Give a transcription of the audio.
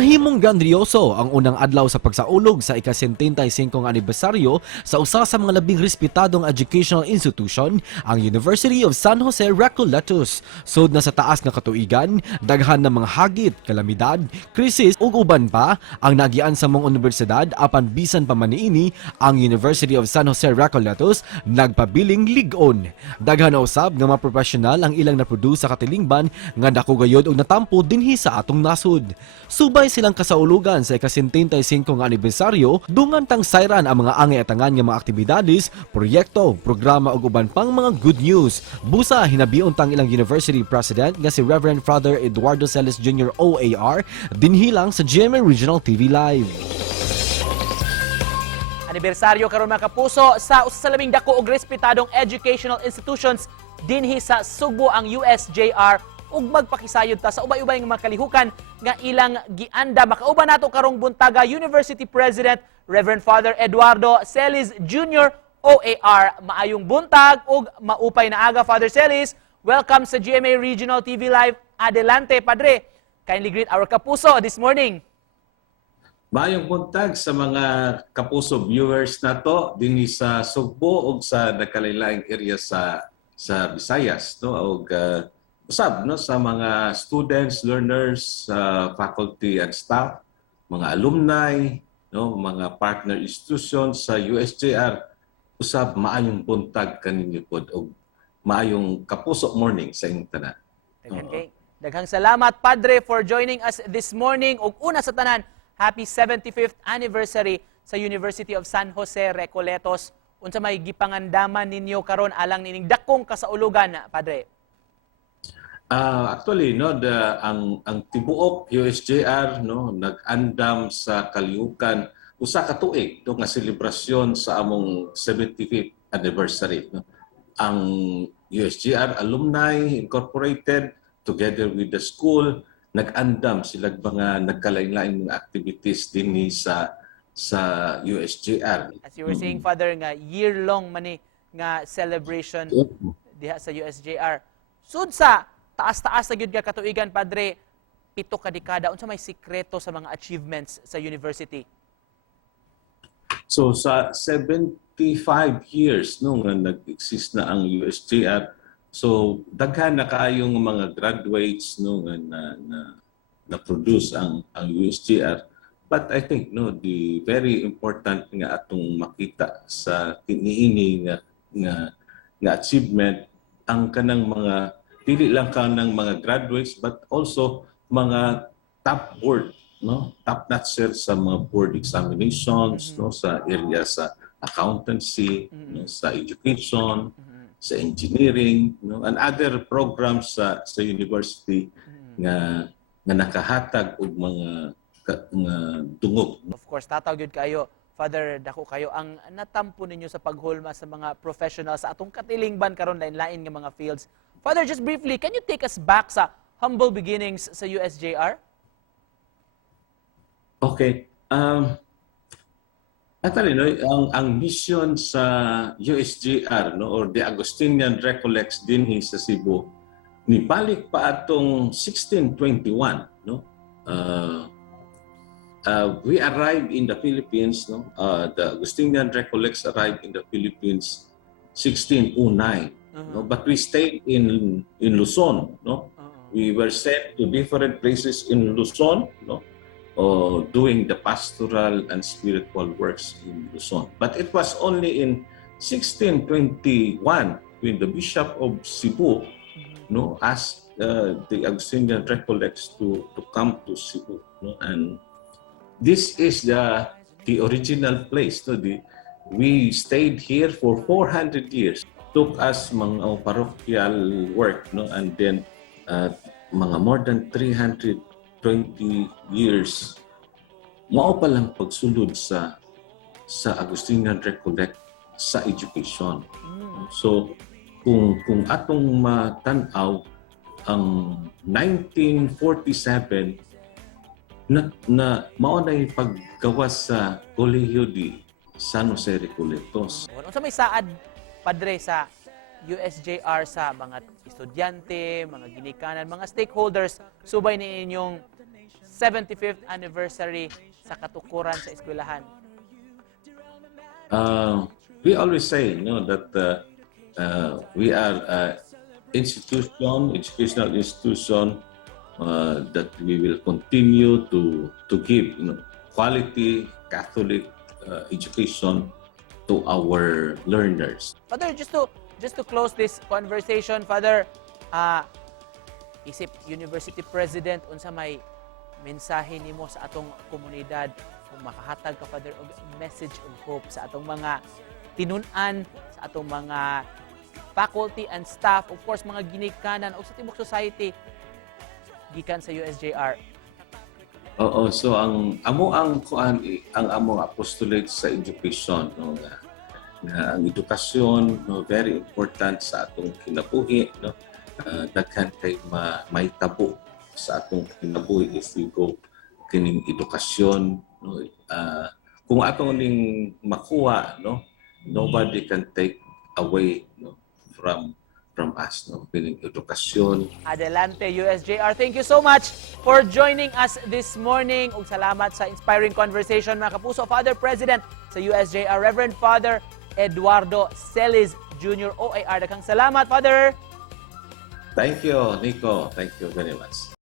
Nahimong grandioso ang unang adlaw sa pagsaulog sa Ika-75 anibersaryo sa usa sa mga labing respetadong educational institution, ang University of San Jose-Recoletos. Sud na sa taas nga katuigan, daghan ng mga hagit, kalamidad, krisis ug uban pa ang nagian sa mga universidad apan bisan pa man niini ang University of San Jose-Recoletos nagpabiling lig-on. Daghan na usab nga mga profesional ang ilang naproduce sa katilingban nga dako gayod og natampo dinhi sa atong nasud. Subay silang kasaulugan sa Ika-75 anibersaryo, dungan tang sayran ang mga angay-atangan nga mga aktibidadis, proyekto, programa ug uban pang mga good news. Busa hinabiun tang ilang university president nga si Reverend Father Eduardo Celiz Jr. OAR dinhilang sa GMA Regional TV Live. Anibersaryo karon mga kapuso sa usa sa labing dako og respetadong educational institutions dinhi sa Sugbo ang USJR ug magpakisayod ta sa ubay-ubay nga mga kalihukan nga ilang gianda. Makauban nato karong buntaga University President Reverend Father Eduardo Celiz Jr. OAR. Maayong buntag ug maupay na aga Father Celiz. Welcome sa GMA Regional TV Live. Adelante Padre. Kindly greet our kapuso this morning. Maayong buntag sa mga kapuso viewers nato dinhi sa Sugbo ug sa nakalain-laing area sa Visayas, no, ug usab no sa mga students, learners, faculty and staff, mga alumni, no, mga partner institutions sa USJR. Usab maayong buntag kaninyo pod og maayong kapuso morning sa inyong tanan. Daghang salamat Padre for joining us this morning ug una sa tanan, happy 75th anniversary sa University of San Jose-Recoletos. Unsa may gipangandaman ninyo karon alang nining dakong kasaulugan, Padre? Actually, no, ang tibuok USJR no nag-andam sa kalihukan usa ka tuig to nga selebrasyon sa among 75th anniversary. No? Ang USJR Alumni Incorporated together with the school nag-andam sila mga nagkalain-lain mga activities dinhi sa USJR. As you were saying, Father, nga year-long mani nga celebration diha sa USJR. Sud sa taas-taas na gyud ka katuigan, Padre, 7 ka dekada, unsa may sikreto sa mga achievements sa university? So sa 75 years no nga nag-exist na ang USJR, so daghan na kaayong mga graduates no nga na produce ang USJR. But I think no the very important nga atong makita sa kiniini nga achievement ang kanang mga dili lang kanang mga graduates but also mga top board, no, top notchers sa mga board examinations, no, sa area sa accountancy, no, sa education, sa engineering, no, and other programs sa university nga nakahatag og mga dungog. Of course, tataw gyud kayo, Father, dako kayo ang natampo ninyo sa paghulma sa mga professionals sa atong katilingban karon lain-lain nga mga fields. Father, just briefly, can you take us back sa humble beginnings sa USJR? Okay. Actually, no, ang mission sa USJR no, or the Augustinian Recollects dinhi sa Cebu, nibalik pa atong 1621. No? We arrived in the Philippines, no? The Augustinian Recollects arrived in the Philippines 1609. No, but we stayed in Luzon, no. We were sent to different places in Luzon, no, doing the pastoral and spiritual works in Luzon. But it was only in 1621 when the Bishop of Cebu, no, asked the Augustinian Recollects to come to Cebu, no, and this is the original place. No, we stayed here for 400 years. Took us mga parochial work, no, and then mga more than 320 years mao pa lang pagsulod sa Augustinian Recollect sa education. So kung atong matanaw ang 1947 na mao na paggawa sa Kolehiyo di San Jose-Recoletos. Unsa may saad, Padre, sa USJR sa mga estudyante, mga ginikanan, mga stakeholders, subay ni inyong 75th anniversary sa katukuran sa eskwelahan? We always say, that we are educational institution that we will continue to give, quality Catholic education to our learners. Father, just to close this conversation, Father, isip University President, unsa may mensahe nimo sa atong komunidad kung makahatag ka, Father, og message of hope sa atong mga tinun-an, sa atong mga faculty and staff, of course mga ginikanan o sa tibok society gikan sa USJR? Oo, so ang among apostolate sa education, na ang edukasyon, very important sa atong kinabuhi, daghan kay mahitabo sa atong kinabuhi if we go kining edukasyon, kung atong ning makuha, nobody can take away, from us, kining edukasyon. Adelante, USJR. Thank you so much for joining us this morning. Ug salamat sa inspiring conversation, mga kapuso. Father President sa USJR, Reverend Father Eduardo Celiz Jr. OAR. Daghang salamat, Father. Thank you, Nico. Thank you very much.